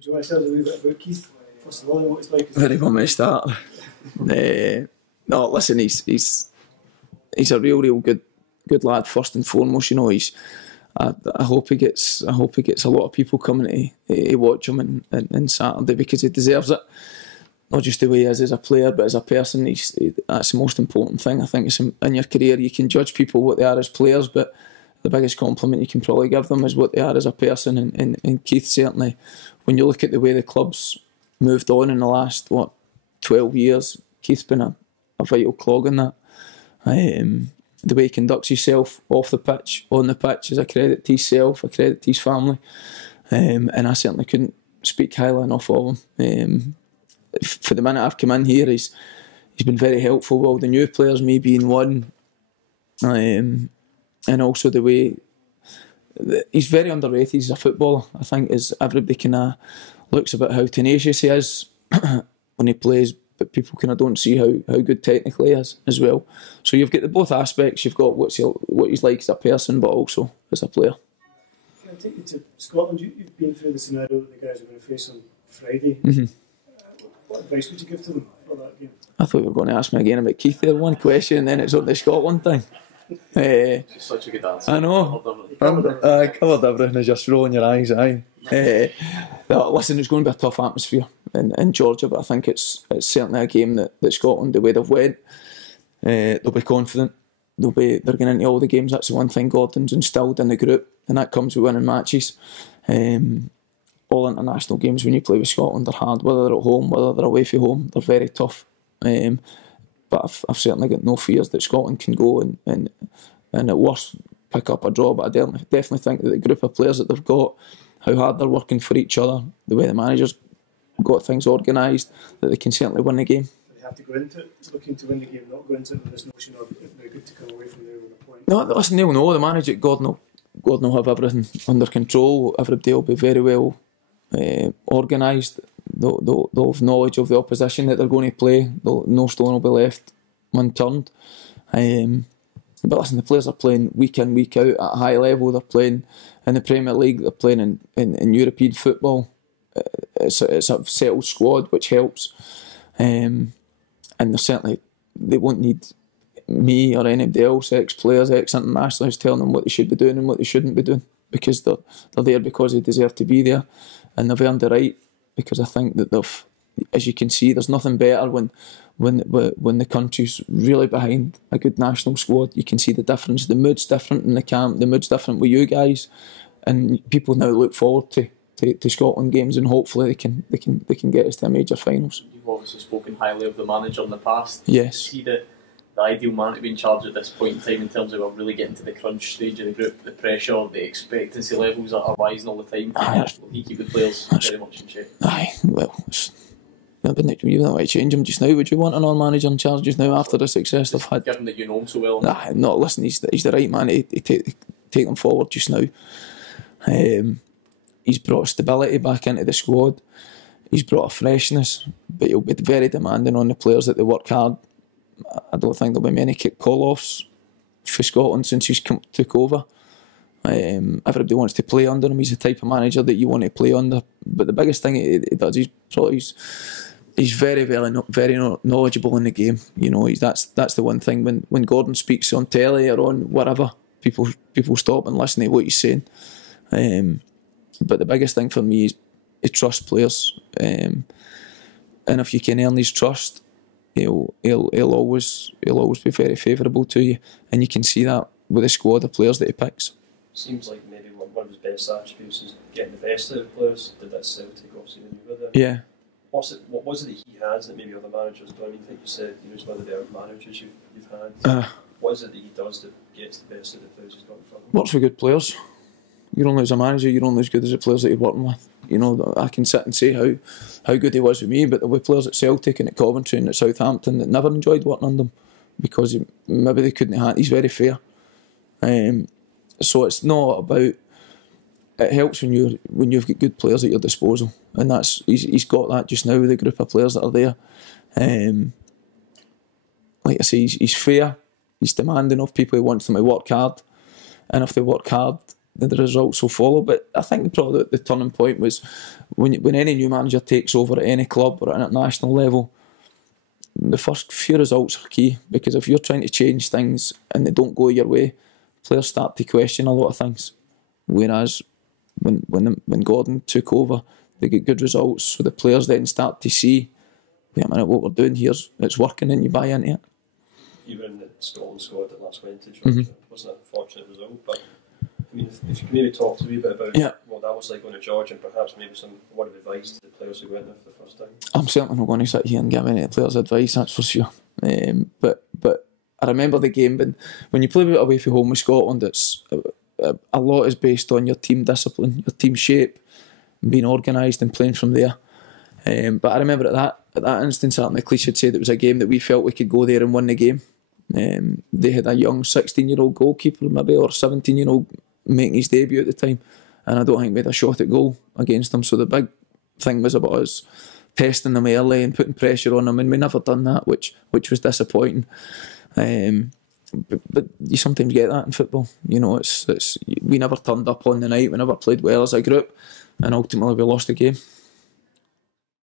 Do you want to tell us a wee bit about Keith? First of all, what it's like? Very well messed up. No, listen, he's a real good lad. First and foremost, you know, I hope he gets a lot of people coming to watch him on Saturday, because he deserves it. Not just the way he is as a player, but as a person. That's the most important thing. I think it's in your career you can judge people what they are as players, but the biggest compliment you can probably give them is what they are as a person. And Keith, certainly, when you look at the way the club's moved on in the last 12 years, Keith's been a vital clog in that. The way he conducts himself off the pitch, on the pitch, is a credit to himself, a credit to his family, and I certainly couldn't speak highly enough of him. For the minute I've come in here, he's been very helpful with all the new players, me being one, and also the way he's very underrated. He's a footballer. I think as everybody kind of looks about how tenacious he is when he plays, but people kind of don't see how good technically he is as well. So you've got the both aspects. You've got what he's like as a person, but also as a player. Can I take you to Scotland? You've been through the scenario that the guys are going to face on Friday. Mm-hmm. What advice would you give to them for that game? I thought you were going to ask me again about Keith there. One question, and then it's on the Scotland thing. It's such a good answer. I know. I covered everything as you're rolling your eyes. Aye. Listen, it's going to be a tough atmosphere in Georgia, but I think it's certainly a game that Scotland, the way they've went, they'll be confident. They're going into all the games. That's the one thing Gordon's instilled in the group, and that comes with winning matches. All international games, when you play with Scotland, are hard, whether they're at home, whether they're away from home. They're very tough. But I've certainly got no fears that Scotland can go and at worst pick up a draw. But I definitely think that the group of players that they've got, how hard they're working for each other, the way the manager's got things organised, that they can certainly win the game. They have to go into it looking to win the game, not go into it with this notion of they're good to come away from there with a point. No, listen, they'll know. The manager, Gordon will have everything under control. Everybody will be very well organised. They'll have knowledge of the opposition that they're going to play. No stone will be left unturned. But listen, the players are playing week in, week out at a high level. They're playing in the Premier League. They're playing in European football. It's a settled squad, which helps. And they won't need me or anybody else, ex-players, ex-internationals, telling them what they should be doing and what they shouldn't be doing, because they're there because they deserve to be there, and they've earned the right. Because I think that they've, as you can see, there's nothing better when the country's really behind a good national squad. You can see the difference. The mood's different in the camp. The mood's different with you guys, and people now look forward to Scotland games, and hopefully they can get us to a major finals. You've obviously spoken highly of the manager in the past. Yes. See the ideal man to be in charge at this point in time, in terms of we're really getting to the crunch stage of the group, the pressure, the expectancy levels are rising all the time. Will he keep the players very much in check? Aye, well, you wouldn't want to change him just now. Would you want an on-manager in charge just now after the success they've had? Given that you know him so well. Nah, no, listen, he's the right man to take them forward just now. He's brought stability back into the squad. He's brought a freshness, but he'll be very demanding on the players that they work hard. I don't think there'll be many call-offs for Scotland since he's took over. Everybody wants to play under him. He's the type of manager that you want to play under. But the biggest thing he does, he's very knowledgeable in the game. You know, that's the one thing. When Gordon speaks on telly or on whatever, people stop and listen to what he's saying. But the biggest thing for me is he trusts players, and if you can earn his trust, he'll always be very favourable to you, and you can see that with the squad of players that he picks. Seems like maybe one of his best attributes is getting the best out of players. Did that Celtic obviously when you were there? Yeah. What was it that he has that maybe other managers don't? I mean, like you said, he's one of the better managers you've had. What is it that he does that gets the best out of the players he's got in front of him? Works with good players. You're only as a manager, you're only as good as the players that you're working with. You know, I can sit and say how good he was with me, but there were players at Celtic and at Coventry and at Southampton that never enjoyed working under him because maybe they couldn't handle. He's very fair. So it's not about. It helps when you've got good players at your disposal, and he's got that just now with the group of players that are there. Like I say, he's fair. He's demanding of people. He wants them to work hard, and if they work hard, the results will follow. But I think probably the turning point was when any new manager takes over at any club or at an international level, the first few results are key, because if you're trying to change things and they don't go your way, players start to question a lot of things. Whereas when Gordon took over, they get good results, so the players then start to see, wait a minute, what we're doing here, it's working, and you buy into it. You were in the Scotland squad that last went to Georgia. It wasn't a fortunate result, but I mean, if you could maybe talk to me a bit about what that was like going to Georgia, and perhaps maybe some word of advice to the players who went there for the first time. I'm certainly not going to sit here and give any of the players advice, that's for sure. But I remember the game, when you play away from home with Scotland, it's a lot is based on your team discipline, your team shape, being organised and playing from there. But I remember at that instance, certainly Cleese had said it was a game that we felt we could go there and win the game. They had a young 16-year-old goalkeeper, maybe, or 17-year-old making his debut at the time, and I don't think we had a shot at goal against them. So the big thing was about us testing them early and putting pressure on them, and we never done that, which was disappointing. But you sometimes get that in football. You know, it's we never turned up on the night, we never played well as a group, and ultimately we lost the game.